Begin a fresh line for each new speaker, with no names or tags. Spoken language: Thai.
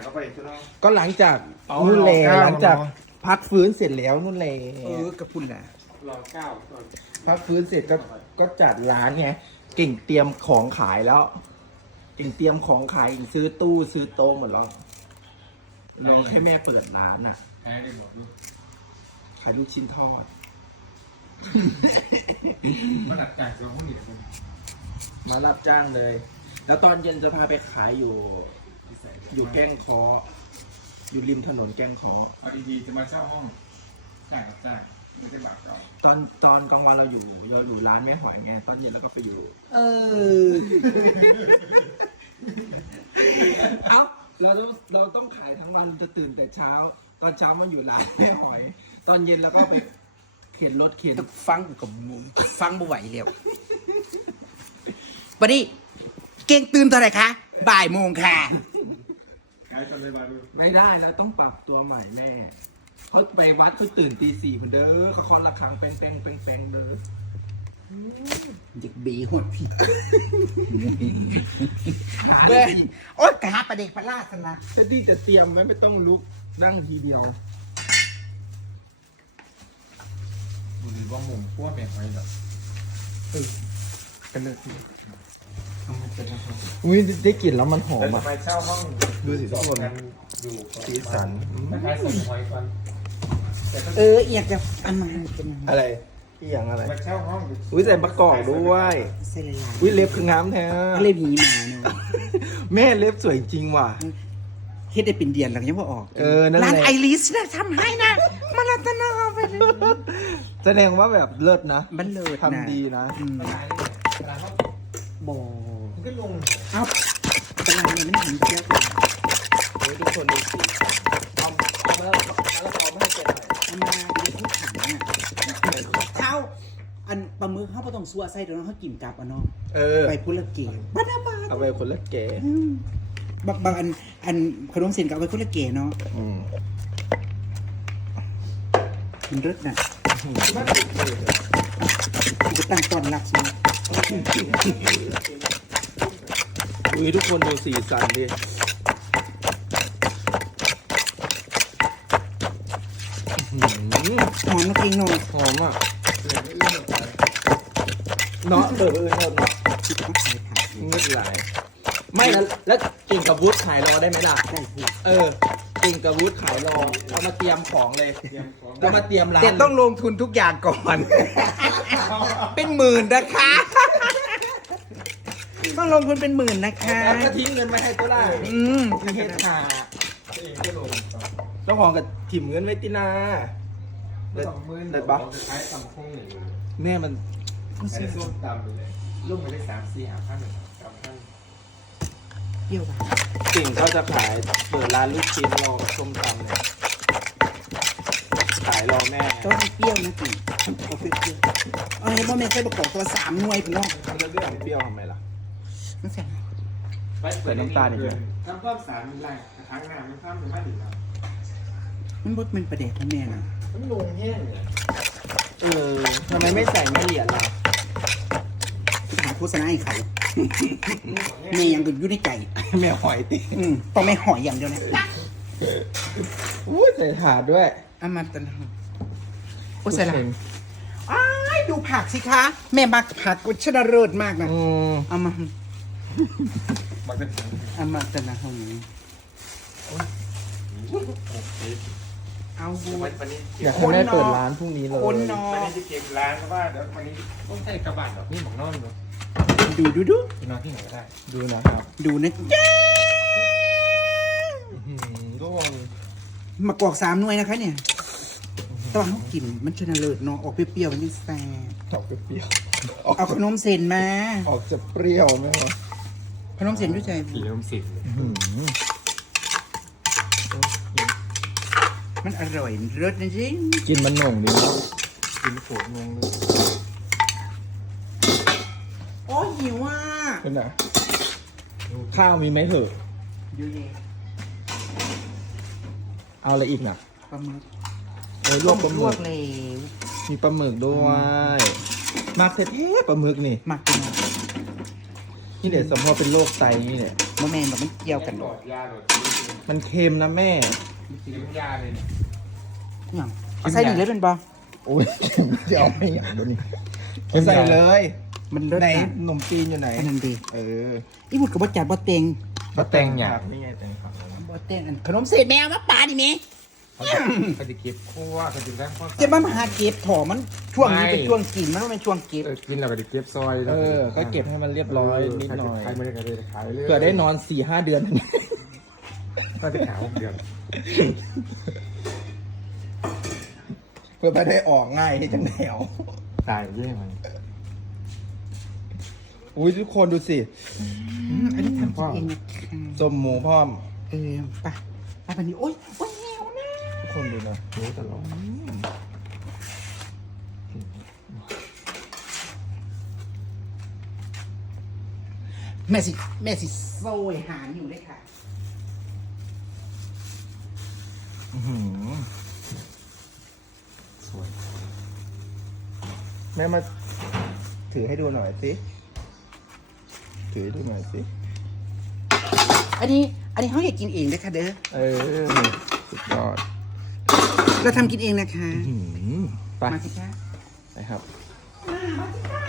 ก็ไปใช่ไหม
ก็หลังจาก
เอา
นู่นแหละ
รอเก้า
หลังจาก
เนอะ
พักฟื้นเสร็จแล้วนู่นแหละ
กระปุ่นแหละ
รอ9ก่อน
พักฟื้นเสร็จก็จัดร้านไงเก่งเตรียมของขายแล้ว เก่งเตรียมของขายเก่งซื้อตู้ซื้อโต๊ะหมดแล้วรอให้แม่เปิดร้านอ่ะ
แพ้ได้หมดลูก
ขายลูกชิ้นทอด
มันหนักใจเราห้องเหนียวมัน
มารับจ้างเลย แล้วตอนเย็นจะพาไปขายอยู่แก้งเคออยู่ริมถนนแก้งเคอ
เอาดีๆจะมาเช่าห้องจ่ายกับจ่ายไม่ได้บาทก่อน
ตอนกลางวันเราอยู่ร้านแม่หอยไงตอนเย็นเราก็ไปอยู่ เอ้าเราต้องขายทั้งวันจะตื่นแต่เช้า ตอนเช้ามาอยู่ร้านแม่หอย ตอนเย็นแล้วก็ไปเข็นรถเข็น
ฟังกับมุมฟังบ่ไหวแล้ววันนี้เก่งตื่นเท่าไหร่คะบ่ายโมงค่ะ
ขายตอนเลยบาทดู
ไม่ได้แล้วต้องปรับตัวใหม่แม่เขาไปวัดเขาตื่นตี 4คนเด้อเขาเคาะระฆังแปงเด้อ
อยากบีหดพี่เบ้ยโอ๊ยกะหาประเด็กประลาสนะ
จะดีจะเตรียมไว้ไม่ต้องลุกนั่งทีเดียว
บุญว่ามุมพวกแม่ไว้แบบ
กันเลยอุ้ยได้กลิ่นแล้วมันหอม
แล้ว
อ่ะ
จะไปเช่าห้อง
ดูสิทุกคน
อยู่
สีสัน
คล้ายๆส่งหอยก่อน
อยากจะอันมาเป็น
อะไรที่อย่างอะไร
มาเช่าห้อง
อุ้ยใส่ประกอบด้วย
เซเลลา
อุ้ยเล็บคืองามแท้
เล็บหนีมาเนาะ
แม่เล็บสวยจริงว่ะ
เฮ็ดได้เป็นเดือนแล้วยังว่าออก
นั่นแหละ
ร้านไอริสนะทำให้นะมาลาตนาไปเลย
แสดงว่าแบบเลิศนะ
มันเลิศนะ
ทำดีนะ
ร้านห้อง
บอ
มันก็ลง
เอ้าตลาดเนี่ยมันหินเยอะกว่า
เฮ้ยทุกคนดูสิเอาแล้วเอาไม่ให้เก็บหน่อย
เอามาอยู่ในทุกถังเนี่ยเช้าอันปลาหมึกเขาบ่ต้องซัวใส่เดี๋ยวน้องเขากินกลับอ่ะเนาะ ไปพุทธเกศบ้านบาท
เอาไปคนละเก๋
บางอันขนมเส้นก็เอาไปพุทธเกศเนาะ
อืม
มันรสน่ะจะตั้งต้อนรับสิ
อุ้ยทุกคนดูสีสันดิ
หอมนะเองเนาะ
หอมอ่ะเนาะเนาะ
คิดต้องใส่ผัก
เงือกไหลไม่แล้วกิ่งกับวุฒขายรอได้ไหมล่ะ
ได้พี่
กิ่งกับวุฒขายรอเอามาเตรียมของเลยเอามาเตรียมร้าน
แต่ต้องลงทุนทุกอย่างก่อน เป็นหมื่นนะคะ ต้องลงทุนเป็นหมื่นนะคะ
แล้วก็ทิ้งเงินไว้ให้ตัวได้ เฮ็ดหา
เองก็ลง
เจ้าของกับถิ่มเงินไว้ตินา
20,000
เด็ดปะ
ขายตำคงหนึ่ง
แม่มัน
ขายส้มตำเลยลูกไม่ได้3-4-5,000 3,000
เปรี้ยวหวาน
กิ่งก็จะขายเปิดร้านลูกชิ้นรอส้มตำเนี่ยขายรอแม่
ต้องให้เปรี้ยวนะพี่เอาเปรี้ยวๆเอาให้พ่อแม่ใส่ประกอบตัว3 หน่วยพี่น้อง
แล้วเรื่องเปรี้ยวทำไมล่ะ
มันแซ่บ
ใส่น้ำตาลอีกไหม
ทำความสารมันแรงกระทั่งน้ำมันข้ามมันไม่ถึงแล้ว
มันบดมันประเด็กพ่อแม่นะ
มันลงแห้งเลย
ทำไมไม่ใส่แม่เหรียญล่ะ
หาโฆษณาให้เขาแม่ยังก็อยู่ในใจ
แม่หอยติ
ต้องไม่หอยอย่างเดียวนะ
อุ้ยใส่ถาดด้วย
เอามาตันโอ้ใส่ละอ้ายดูผักสิคะ แม่มักผักกุชนาเลิศมากนะ เอามา
มันจะถึง
เอามาตันนะห้องนี้เอาบู
วันนี้
อยากให้แม่เปิดร้านพรุ่งนี้เลย
คนนอ
วันนี้จะเก็บร้านเพราะว่าเดี๋ยววันนี้ต้องใส่กระบะดอกนี่หมองนอนเนาะ
ดู
ไปนอนที่ไหนก็ได้
ดูนะครับ
ดูนะจ๊ะ
ทุกคน
มากรอก3 หน่วยนะคะเนี่ยตอนเขากินมันชนะเลิศเนาะออกเปรี้ยวๆมันนี่แซ่บ
ออกเปรี้ยว
เอาขนมเส้นมา
ออกจะเปรี้ยวไหมวะ
ขนมเส้นด้วยใจ
ผีลมสิบ
มันอร่อยเลิศจริง
กินมันหน่งดีนะ
กินโขดงงเลย
โอ้หิวอ่ะ
เป็นไงข้าวมีไหมเถอะ
ยูเย่
เอาอะไรอีกน่ะ
ปลาหมึก
ลวกปลาห
ล
มึ
ว
ก
กเลย
มีปลาหมึกด้วยมากเท่ๆปลาหมึกนี่
หมักเป็นไง
นี่เดี๋ยวสมพอเป็นโรคไตนี่เนี่ย
มะแมนแบบมันเกี่ยวกัน
หล
หร
อ
อ
ดยาหลอด
มันเค็มนะแม่
กินน้ำยาเลยเนี่ย
อย่างเอาใส่นี่เลยเป็นบ่
โอ้ยจะเอาไม่อย่างดูนี่ใส่เลย
มันเลิศ
ไหน
อ่ะ
ขนมจีนอยู่ไหน
อันนั้นดี
เออ
อีบุดกับบ่จัดบ่เต็ง
ก็แต่งอย่างนี่ไงแต่งครับ
บ่เต็งอันขนมเศษแมวมาปาดิแม่
เขาจะเก็บคั่วเขาจะได้ข้อ
จะมาหาเก็บถอมันช่วงนี้เป็นช่วงกินมันเป็นช่วงเก็บ
กินแล้วก็จะเก็บซอย
เออ ก็เก็บให้มันเรียบร้อยนิดหน่อย
ใครไม่ได้ก็ได้ขายเลย
เผื่อได้นอน 4-5 เดือน
ก็จะขาย6 เดือน
เพื่อไปได้ออกง่ายที่จังแถว
ตายเย่มัน
อุ้ยทุกคนดูสิ
อันนี้ทำกินเองนะคะ
ส้มหมูพร้อม
ไปแบบนี้โอ๊ยโอ๊ยหิวนะ
ทุกคนดูนะ
รู้ตลอด
แม่สิโซ่ยหางอยู่เลยค่ะ
อื้อหือ
สวย
แม่มาถือให้ดูหน่อยสิ ถือให้ดูหน่อยสิ
อันนี้เขาอยากกินเองเลยค่ะเด้อ
เออ สุดยอด
เราทำกินเองนะคะ
อื้อหือไป
มาสิคะ
ไปครับ
มาสิคะ